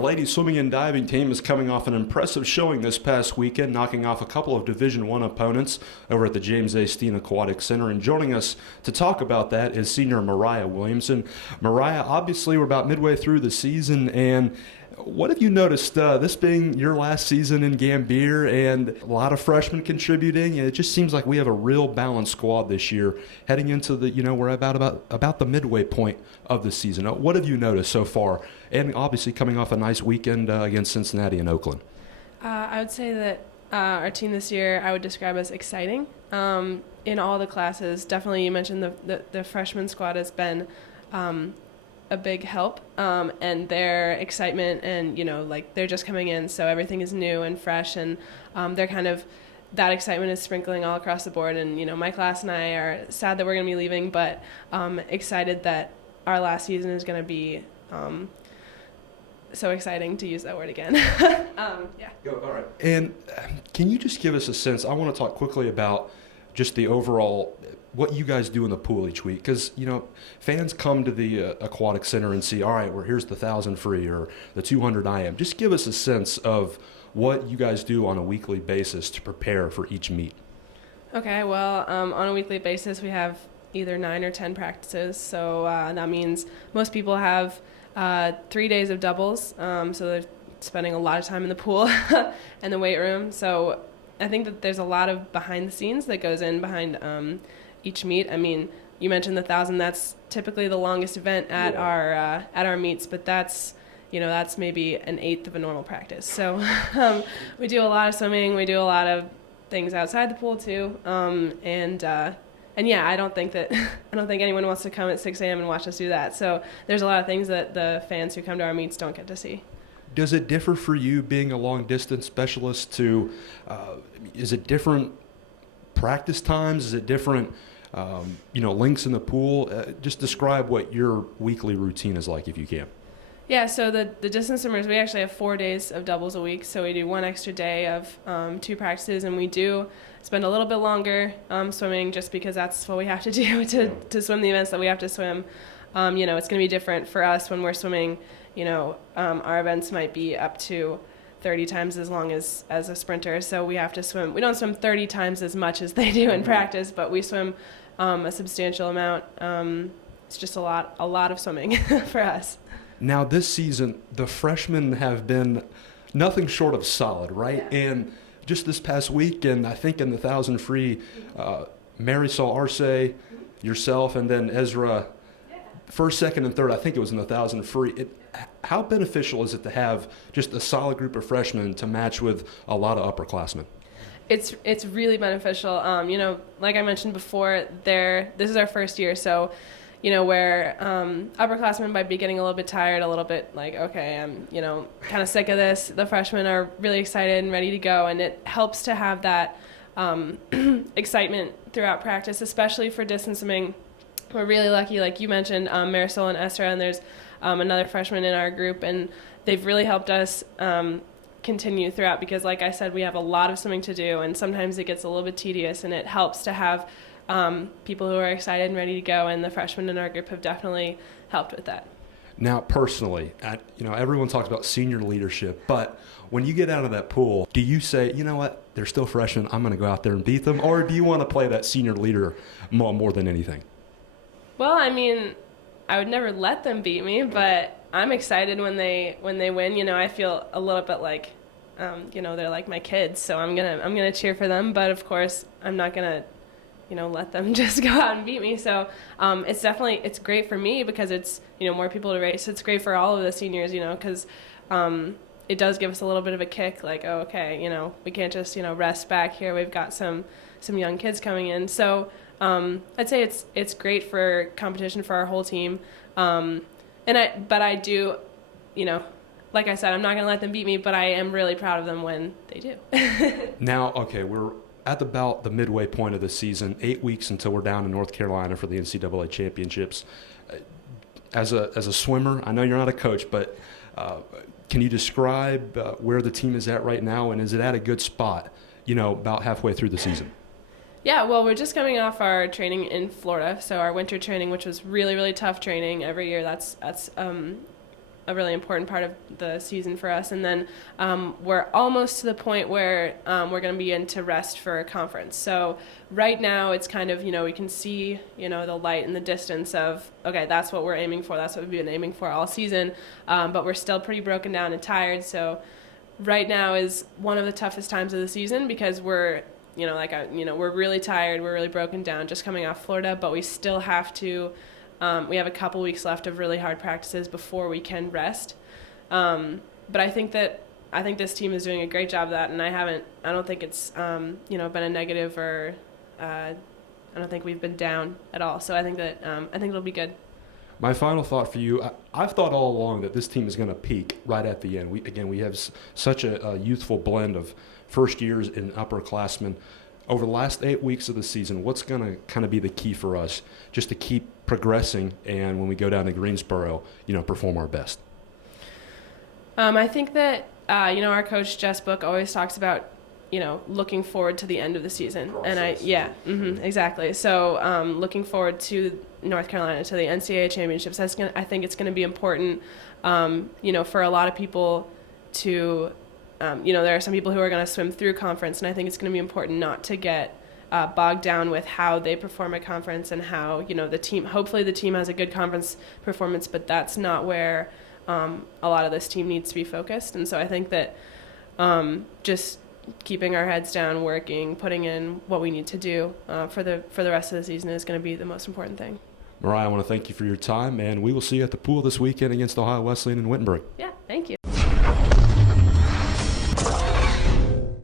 ladies swimming and diving team is coming off an impressive showing this past weekend, knocking off a couple of Division I opponents over at the James A. Steen Aquatic Center. And joining us to talk about that is senior Mariah Williamson. Mariah, obviously we're about midway through the season, and what have you noticed, this being your last season in Gambier and a lot of freshmen contributing? It just seems like we have a real balanced squad this year heading into the, we're about the midway point of the season. What have you noticed so far? And obviously coming off a nice weekend against Cincinnati and Oakland. I would say that our team this year I would describe as exciting in all the classes. Definitely you mentioned the freshman squad has been a big help, and their excitement and, they're just coming in, so everything is new and fresh, and they're kind of, that excitement is sprinkling all across the board. And, my class and I are sad that we're going to be leaving, but excited that our last season is going to be so exciting, to use that word again. Yeah. All right. And can you just give us a sense, I want to talk quickly about just the overall, what you guys do in the pool each week, because fans come to the aquatic center and see, all right, well, here's the 1,000 free or the 200 IM. Just give us a sense of what you guys do on a weekly basis to prepare for each meet. Okay, well, on a weekly basis we have either 9 or 10 practices, so that means most people have 3 days of doubles, so they're spending a lot of time in the pool and the weight room. So I think that there's a lot of behind the scenes that goes in behind each meet. I mean, you mentioned the 1,000. That's typically the longest event at our meets, but that's maybe an eighth of a normal practice. So we do a lot of swimming. We do a lot of things outside the pool too. And yeah, I don't think anyone wants to come at 6 a.m. and watch us do that. So there's a lot of things that the fans who come to our meets don't get to see. Does it differ for you being a long distance specialist to, is it different practice times? Is it different, links in the pool? Just describe what your weekly routine is like if you can. Yeah, so the distance swimmers, we actually have 4 days of doubles a week. So we do one extra day of 2 practices, and we do spend a little bit longer swimming just because that's what we have to do to swim the events that we have to swim. It's going to be different for us when we're swimming. Our events might be up to 30 times as long as a sprinter, so we have to swim. We don't swim 30 times as much as they do in practice, but we swim a substantial amount. It's just a lot of swimming for us. Now this season, the freshmen have been nothing short of solid, right? Yeah. And just this past weekend, I think in the 1,000 free, Marisol Arce, yourself, and then Ezra, first, second, and third, I think it was in the 1,000 free. How beneficial is it to have just a solid group of freshmen to match with a lot of upperclassmen? It's really beneficial. Like I mentioned before, this is our first year, so where upperclassmen might be getting a little bit tired, a little bit like, okay, I'm kind of sick of this. The freshmen are really excited and ready to go, and it helps to have that excitement throughout practice, especially for distance swimming. We're really lucky, like you mentioned, Marisol and Esra, and there's another freshman in our group, and they've really helped us continue throughout because, like I said, we have a lot of swimming to do, and sometimes it gets a little bit tedious, and it helps to have people who are excited and ready to go, and the freshmen in our group have definitely helped with that. Now, personally, everyone talks about senior leadership, but when you get out of that pool, do you say, you know what, they're still freshmen, I'm going to go out there and beat them, or do you want to play that senior leader more than anything? Well, I mean, I would never let them beat me, but I'm excited when they win. I feel a little bit like, they're like my kids, so I'm gonna cheer for them. But of course, I'm not gonna, let them just go out and beat me. So it's great for me because it's more people to race. It's great for all of the seniors, because it does give us a little bit of a kick. Like, oh, okay, we can't just rest back here. We've got some young kids coming in, so. I'd say it's great for competition for our whole team, but I do, like I said, I'm not going to let them beat me, but I am really proud of them when they do. Now, okay, we're at about the midway point of the season, 8 weeks until we're down in North Carolina for the NCAA championships. As a swimmer, I know you're not a coach, but can you describe where the team is at right now, and is it at a good spot, about halfway through the season? Yeah, well, we're just coming off our training in Florida, so our winter training, which was really, really tough training every year. That's a really important part of the season for us. And then we're almost to the point where we're going to be into rest for a conference. So right now it's kind of, we can see, the light in the distance of, okay, that's what we're aiming for. That's what we've been aiming for all season. But we're still pretty broken down and tired. So right now is one of the toughest times of the season because we're we're really tired. We're really broken down just coming off Florida, but we still have to, we have a couple weeks left of really hard practices before we can rest. But I think this team is doing a great job of that, and I don't think it's, been a negative or, I don't think we've been down at all. So I think it'll be good. My final thought for you, I've thought all along that this team is going to peak right at the end. We have such a youthful blend of first years and upperclassmen. Over the last 8 weeks of the season, what's going to kind of be the key for us just to keep progressing and when we go down to Greensboro, perform our best? I think that, our coach, Jess Book, always talks about, looking forward to the end of the season. Process. And exactly. So looking forward to North Carolina, to the NCAA championships. I think it's going to be important, for a lot of people to, there are some people who are going to swim through conference, and I think it's going to be important not to get bogged down with how they perform at conference and how, hopefully the team has a good conference performance, but that's not where a lot of this team needs to be focused. And so I think that just keeping our heads down, working, putting in what we need to do for the rest of the season is going to be the most important thing. Mariah, I want to thank you for your time, and we will see you at the pool this weekend against Ohio Wesleyan in Wittenberg. Yeah, thank you.